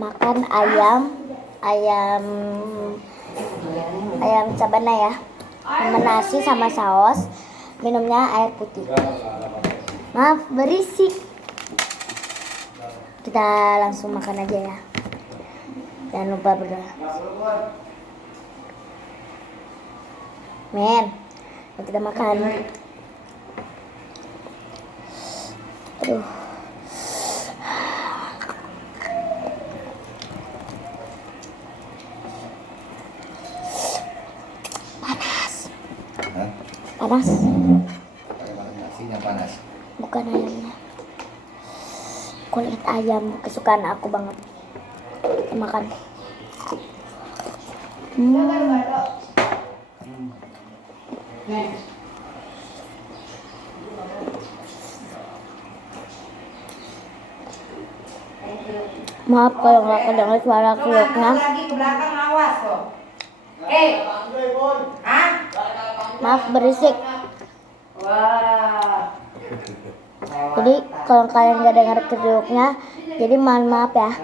makan ayam cabana ya, sama nasi sama saus, minumnya air putih. Maaf berisik, kita langsung makan aja ya, jangan lupa berdoa. Men, kita makan. Aduh. Panas. Nasinya panas. Bukan ayamnya. Kulit ayam kesukaan aku banget. Makan. Maaf kalau nggak kedengar suara kriuknya. Lagi ke belakang awas loh. Maaf berisik. Wah. Jadi kalau kalian nggak dengar kriuknya, jadi mohon maaf ya.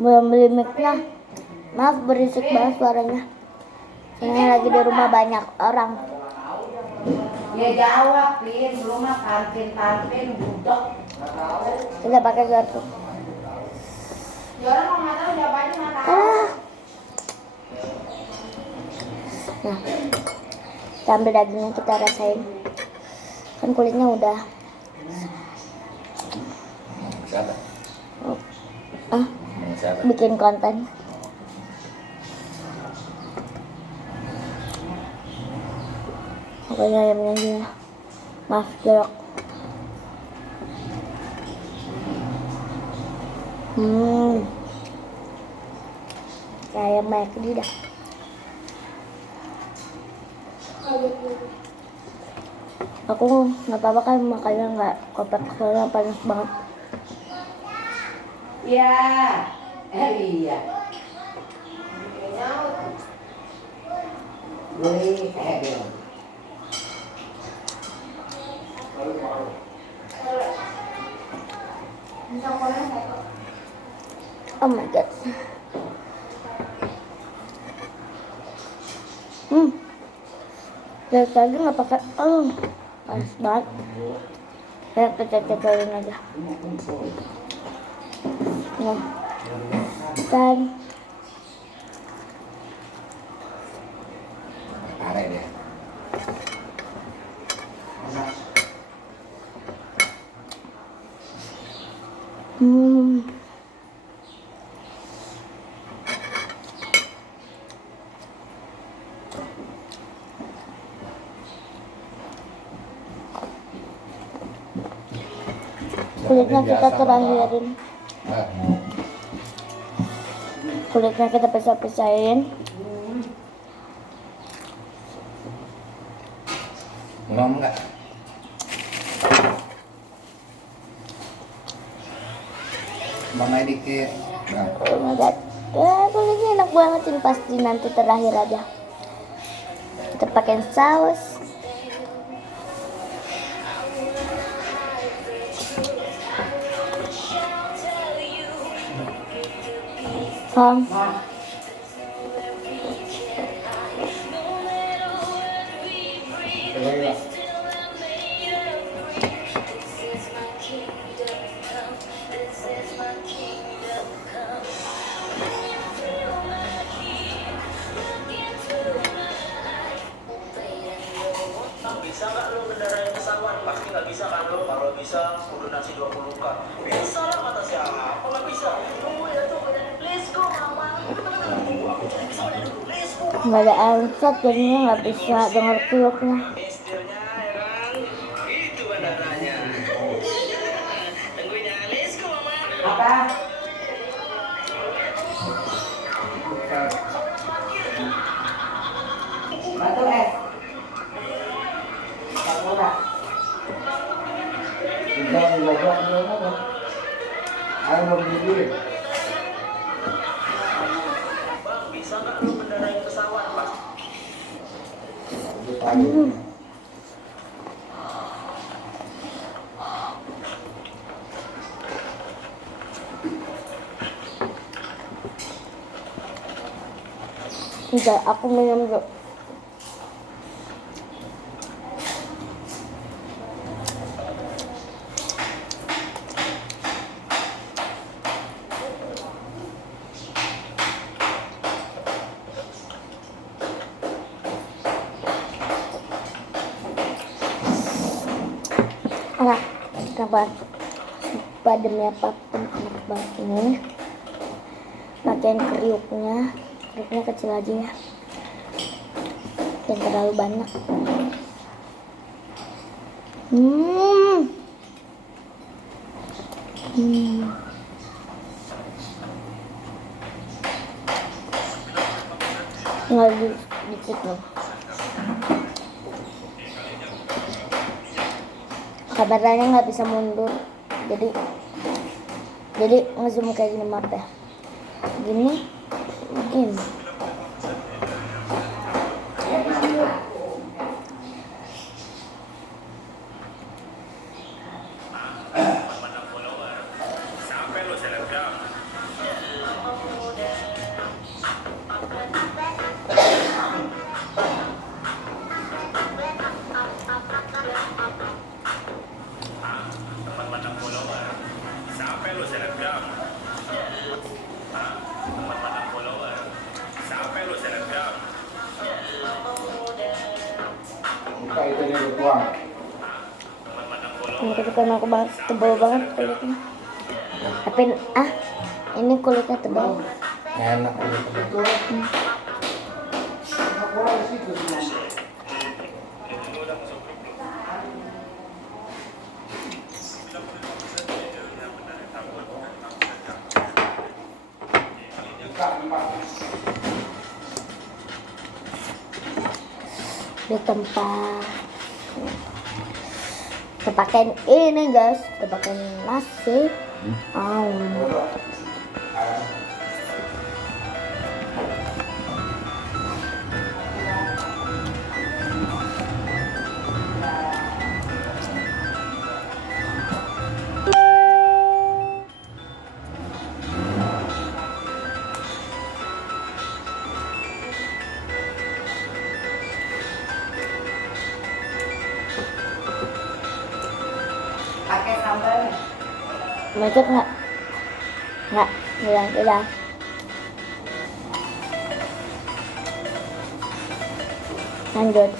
Belum beli mic-nya. Maaf berisik banget suaranya. Ini lagi di rumah banyak orang. Ya jawab, Pin. Belum mah kantin budok. Tidak pakai garpu. Orang mau nggak tahu jawabannya nggak tahu. Nah, kita ambil dagingnya, kita rasain. Kan kulitnya udah. Siapa? Siapa? Bikin konten. Pokoknya ayamnya aja. Maaf jorok. Ayam banyak di dah. Aku nggak apa-apa kan makannya nggak koper, soalnya panas banget. Iya. Iya. Beli bilang. Oh my god. Dari tadi nggak pakai. Panas banget. Saya pecah-pecahin aja. Nah, kan. Parah deh. Kulitnya kita terakhirin. Kulitnya kita pisah-pisahin. Ngomong nggak? Mama dikit. Oh my god. Ya kulitnya enak banget, ini pasti nanti terakhir aja. Kita pakai saus. Bisa nggak lo kendarai pesawat? Pasti nggak bisa kan lo? Kalau bisa kudu nasi 20k. Bisa lah kata siapa? Nggak bisa. Tunggu ya tuh, let's go mama. Tunggu aku cari pesawat dulu. Let's go. Nggak ada ansat, jadinya nggak bisa dengar kriuknya. Mistirnya ya kan? Itu bandaranya. Tungguin ya, let's go mama. Apa? Batu es. Murah. Jangan dibawa apa? Ayo mau beli. Bang, bisa nggak lo kendarai pesawat? Enggak, aku minum dulu. Enak banget. Sumpah demi apapun enak banget ini. Pakaian kriuknya kecil aja ya, jangan terlalu banyak. Tinggal dikit loh. Kabarnya nggak bisa mundur, jadi ngezoom kayak gini, maaf ya. Gini. Buka itu dia tuang. Ini kesukaan aku banget, tebal banget kulitnya. Tapi ini kulitnya tebal. Enak itu. Di tempat pakai ini guys, kita pakai nasi. Pakai sambal. Macet nggak? Nggak, bilang. Lanjut.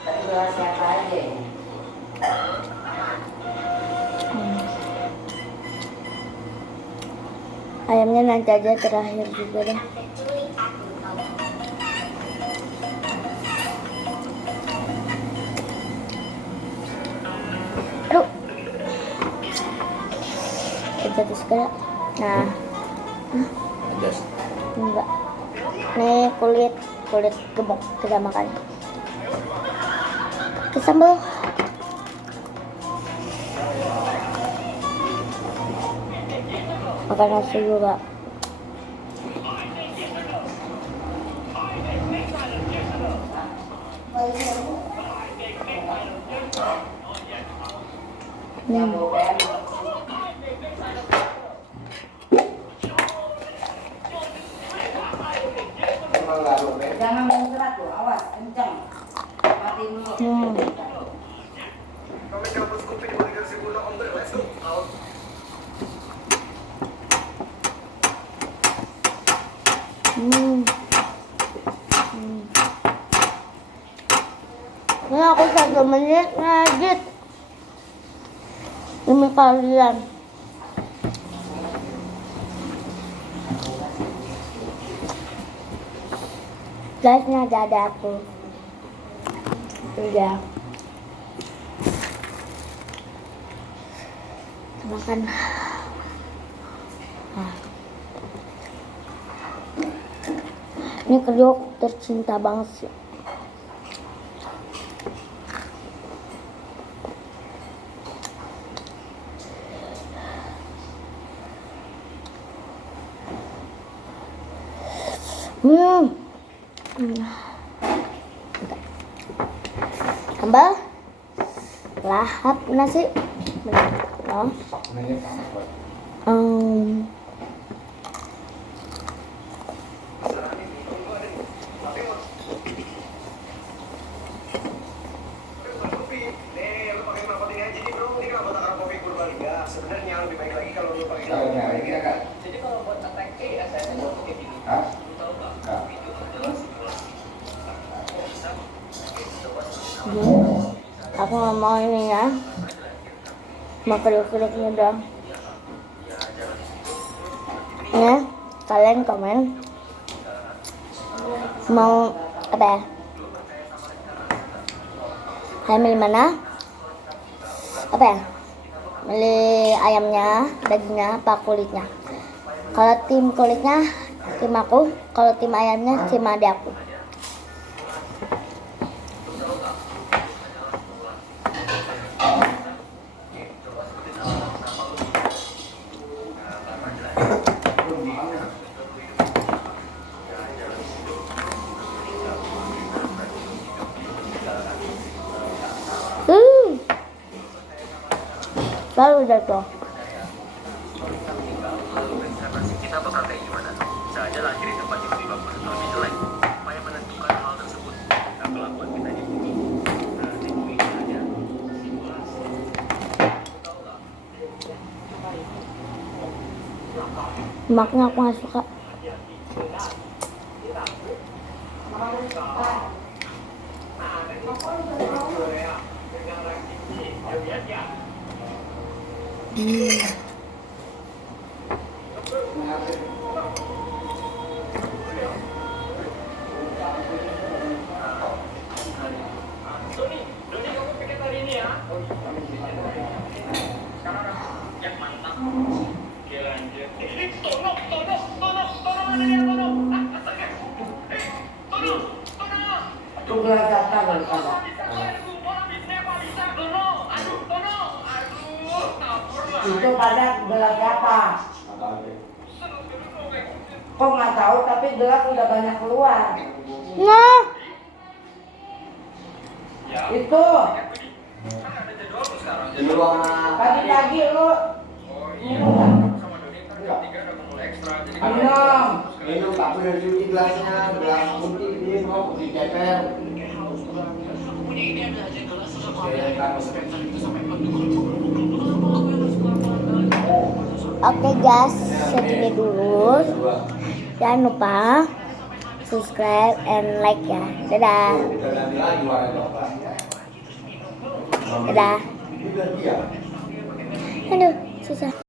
Tapi gelas siapa aja ini? Ayamnya nanti aja terakhir juga deh. Aduh. Jatuh sekali. Nah. Pedas. Enggak. Nih kulit gemuk kita makan. Ke sambal. Makan nasi juga. Jangan menggerak tuh, awas, kenceng. Matiin dulu. Ini aku 1 menit ngedit demi kalian. Guys, ini ada aku. Udah. Makan. Ini kriuk tercinta banget sih. Sambal lahap nasi. Oh. Sebenarnya lebih baik lagi kalau lu pakai jadi kalau buat attack saya mau pakai gini. Tahu nggak? Aku nggak mau ini ya. Mau kriuk-kriuknya dong. Ya, kalian komen mau apa ya? Kalian milih mana? Apa ya? Milih ayamnya, dagingnya, apa kulitnya? Kalau tim kulitnya, tim aku. Kalau tim ayamnya, tim adik aku. Lalu udah tuh. Kita bakal kayak gimana? Bisa aja lahir di tempat yang lebih bagus atau lebih jelek. Supaya menentukan hal tersebut. Nah, kelakuan kita di bumi. Nah, di bumi aja. Maknya aku gak suka. Itu gelas jatah kalau kagak. Itu pada gelas apa? Kok nggak tahu tapi gelas udah banyak keluar. Nah, Itu Jadi ruangan pagi-pagi lu minum. minum tapi udah dicuci gelasnya, gelas putih dia mau diceper. oke guys, segini dulu. Jangan lupa subscribe and like ya. Dadah. Dadah. Aduh, susah.